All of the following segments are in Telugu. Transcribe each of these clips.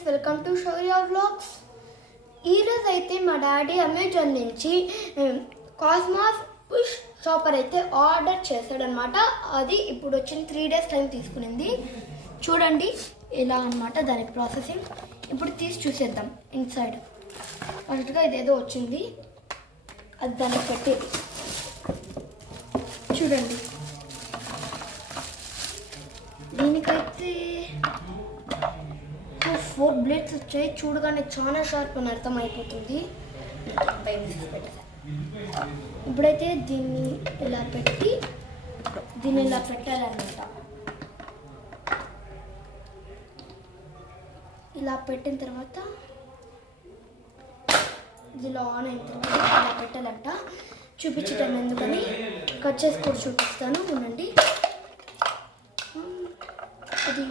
Friends, welcome to Shaurya vlogs. ఈరోజు అయితే మా డాడీ అమెజాన్ నుంచి కాస్మాస్ పుష్ షాపర్ అయితే ఆర్డర్ చేశాడనమాట. అది ఇప్పుడు వచ్చిన 3 days టైం తీసుకునింది. చూడండి ఇలా అనమాట దాని ప్రాసెసింగ్. ఇప్పుడు తీసి చూసేద్దాం ఇన్సైడ్. ఫస్ట్గా ఇదేదో వచ్చింది, అది దాన్ని పెట్టేది. చూడండి దీనికైతే 4 blades వచ్చాయి. చూడగానే చాలా షార్ప్ అని అర్థమైపోతుంది. ఇప్పుడైతే దీన్ని ఇలా పెట్టి దీన్ని ఇలా పెట్టాలన్నమాట. ఇలా పెట్టిన తర్వాత ఇలా ఆన్ అయిన తర్వాత ఇలా పెట్టాలంట. చూపించటం ఎందుకని కట్ చేసి కూడా చూపిస్తాను, ఉండండి. అది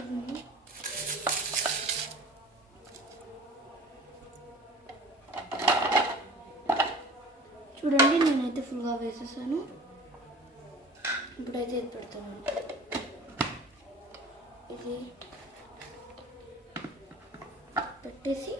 చూడండి, నేనైతే ఫుల్గా వేసేసాను. ఇప్పుడైతే ఇది పెడతాను. ఇది పెట్టేసి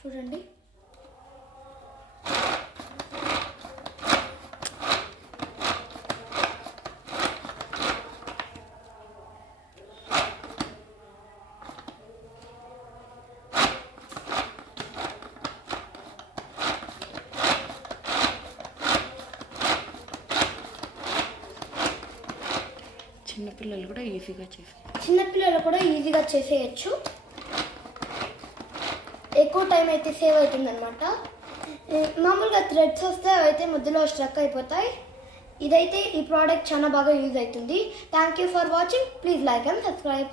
చూడండి చిన్నపిల్లలు కూడా ఈజీగా చేసేయచ్చు. ఎక్కువ టైం అయితే సేవ్ అవుతుంది అనమాట. మామూలుగా థ్రెడ్స్ వస్తే అవైతే మధ్యలో స్ట్రక్ అయిపోతాయి. ఇదైతే ఈ ప్రోడక్ట్ చాలా బాగా యూజ్ అవుతుంది. Thank you for watching. Please like and subscribe.